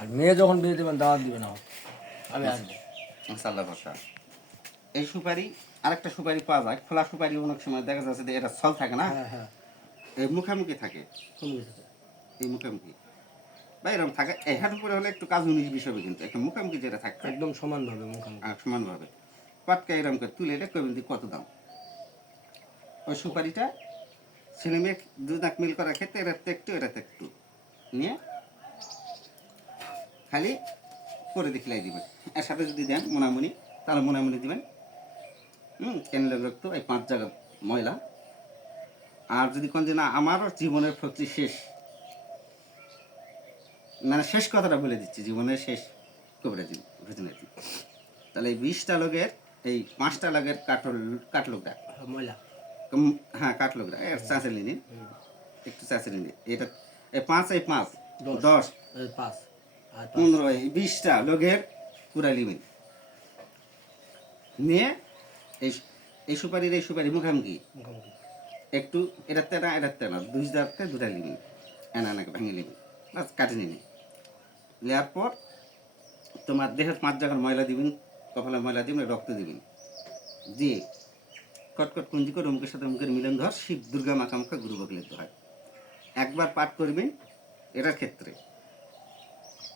আর মেয়ে যখন বিয়ে দেবেন দাওয়াত দিবেন আমার আমি আসব। ইনশাল্লাহ ভরসা এই সুপারি আরেকটা সুপারি পাওয়া যায়। খোলা সুপারি অনেক সময় দেখা যাচ্ছে যে এটা সল থাকে না? হ্যাঁ হ্যাঁ। এই মুখামুখি থাকে? এই মুখামুখি? বা এরকম থাকে। এখান উপরে হলে একটু কাজ উনিশ হবে কিন্তু। একটা মুখামুখি যেটা থাকবে একদম সমানভাবে মুখামুখি। সমানভাবে। পাটকা এরকম করে তুলে এটা কবেন কত দাম? ওই সুপারিটা ছেলে মেয়ে দু মিল করার ক্ষেত্রে এটাতে একটু এটাতে একটু নিয়ে খালি করে দেখিলাই দিবেন। এর সাথে যদি দেন মোনামুনি তাহলে মোনামুনি দিবেন। হুম কেন লাগল তো এই পাঁচ জায়গা ময়লা। আর যদি কোন যে না আমারও জীবনের প্রতি শেষ মানে শেষ কথাটা বলে দিচ্ছি জীবনের শেষ কবিরা জীবন রীতিনীতি তাহলে এই বিশটা লোকের এই পাঁচটা লোকের কাটল কাটলোকটা ময়লা। হ্যাঁ কাটলোকটা এর চাঁচে নিন একটু চাঁচে নিন এটা এই পাঁচ এই পাঁচ। দশ। পাঁচ। পনেরো বিশটা লোকের পুরা লিমিন নিয়ে এই এই সুপারির এই সুপারি মুখামুখি। একটু এটাতে না এটাতে না দুই জাতকে দুটা লিমিন এনা এনাকে ভেঙে লিমিন বাস কাটে নিনি নেওয়ার পর তোমার দেহের পাঁচ জায়গার ময়লা দিবেন কপালে ময়লা দিবেন রক্ত দিবেন। দিয়ে কটকট কুঞ্জি করে অমুকের সাথে মুখের মিলন ধর শিব দুর্গা মাখামাখা গুরু বকলিত হয়। একবার পাঠ করবেন এটার ক্ষেত্রে।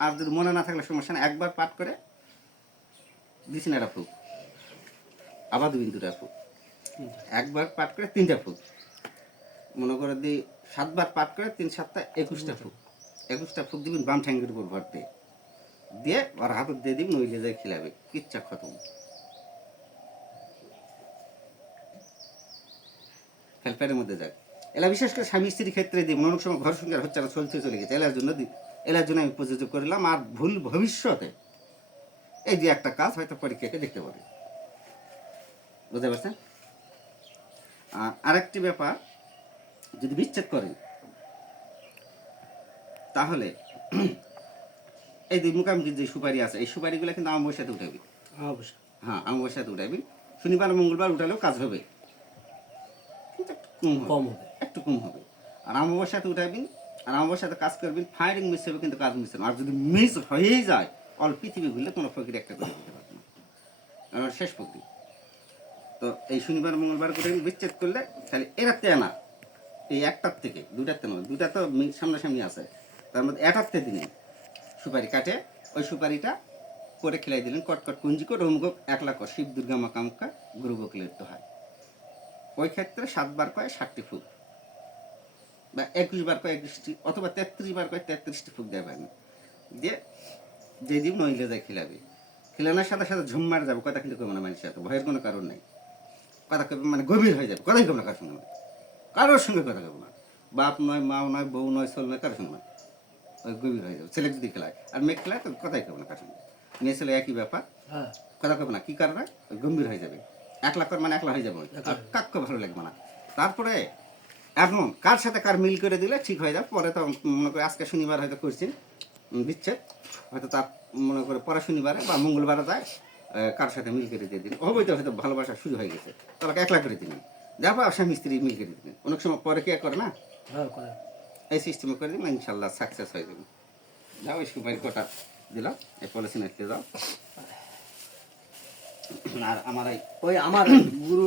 আর যদি মনে না থাকলে সমস্যা একবার পাঠ করে দিছেন একটা ফুক আবার দুদিন দুটা ফুক একবার পাঠ করে তিনটা ফুক মনে করে দিই সাতবার পাঠ করে তিন সাতটা একুশটা ফুক একুশটা ফুক দিবেন বাম ঠ্যাঙ্গের উপর ভর দিয়ে দিয়ে আর হাতত দিয়ে দিবেন ওই লেজায় খিলাবে। কিচ্ছা খতম। হেল্পারের মধ্যে যাক। এলা বিশেষ করে স্বামী স্ত্রীর ক্ষেত্রে দিই অনেক সময় ঘর সংসার হচ্ছে না, চলছে, চলে গেছে। এলার জন্য দিই এলার জন্য আমি প্রযোজ্য করলাম আর ভুল ভবিষ্যতে এই যে একটা কাজ হয়তো পরীক্ষাকে দেখতে পাবে। বুঝতে পারছেন? আর আরেকটি ব্যাপার যদি বিচ্ছেদ করেন তাহলে এই দুই মুখামুখি যে সুপারি আছে এই সুপারিগুলো কিন্তু আমার বইয়ের উঠাবি। হ্যাঁ হ্যাঁ বইয়ের উঠাবি। শনিবার মঙ্গলবার উঠালেও কাজ হবে। কিন্তু একটু কম হবে। একটু কম হবে। আর আমার সাথে উঠাবি আর আমার সাথে কাজ করবি ফায়ারিং মিস হবে কিন্তু কাজ মিস না। আর যদি মিস হয়েই যায় অল পৃথিবী ঘুরলে কোনো ফকির একটা করে দিতে পারবে আমার শেষ ফকির। তো এই শনিবার, মঙ্গলবার করে বিচ্ছেদ করলে খালি এরাতে না, এই একটার থেকে দুটাতে নয় দুটা তো সামনাসামনি আছে। তার মধ্যে এটাতে দিনে সুপারি কাটে, ওই সুপারিটা করে খেলাই দিলেন কটকট কুঞ্জি করে অমুক এক লাখ শিব দুর্গা মাকামুখা গুরু বকলিত হয় ওই ক্ষেত্রে সাতবার কয়, ষাটটি ফুট বা একুশ বার কয় একুশটি অথবা তেত্রিশ বার কয় তেত্রিশটি ফুক দেবেন দিয়ে যে দিন নইলে যায় খিলাবে। খিলানোর সাথে সাথে ঝুম মারা যাবে কথা কিন্তু কমে না মানুষের সাথে ভয়ের কোনো কারণ নাই। কথা কবে মানে গভীর হয়ে যাবে কথাই কবে না কারোর সঙ্গে নয়। কারোর সঙ্গে কথা কবে না। বাপ নয় মাও নয় বউ নয় সোল নয় কারোর সঙ্গে নয় ওই গভীর হয়ে যাবে ছেলে যদি খেলায় আর মেয়ে খেলায় তো কথাই কবে না কারোর সঙ্গে। মেয়ে ছেলে একই ব্যাপার হ্যাঁ। কথা কবে না কি কারণে? গম্ভীর হয়ে যাবে। এক লাখ মানে একলা হয়ে যাবে। কাককে ভালো লাগবে না। তারপরে এখন কার সাথে কার মিল করে দিলে ঠিক হয়ে যাবে? পরে তো মনে করে আজকে শনিবার হয়তো করছেন দিচ্ছে। হয়তো তার মনে করে পরে শনিবারে বা মঙ্গলবারে যায় কার সাথে মিল করে দিয়ে দিন তো হয়তো ভালোবাসা শুরু হয়ে গেছে। তাহলে একলা করে দিন দেখো আর স্বামী স্ত্রী মিল করে দিন অনেক সময় পরে কে করে না? হ্যাঁ এই সিস্টেমে করে দিন ইনশাল্লাহ সাকসেস হয়ে যাবে। যাও এই সুপারি কটা দিলাম এই পলিসি নিতে যাও। আর আমার ওই আমার গুরু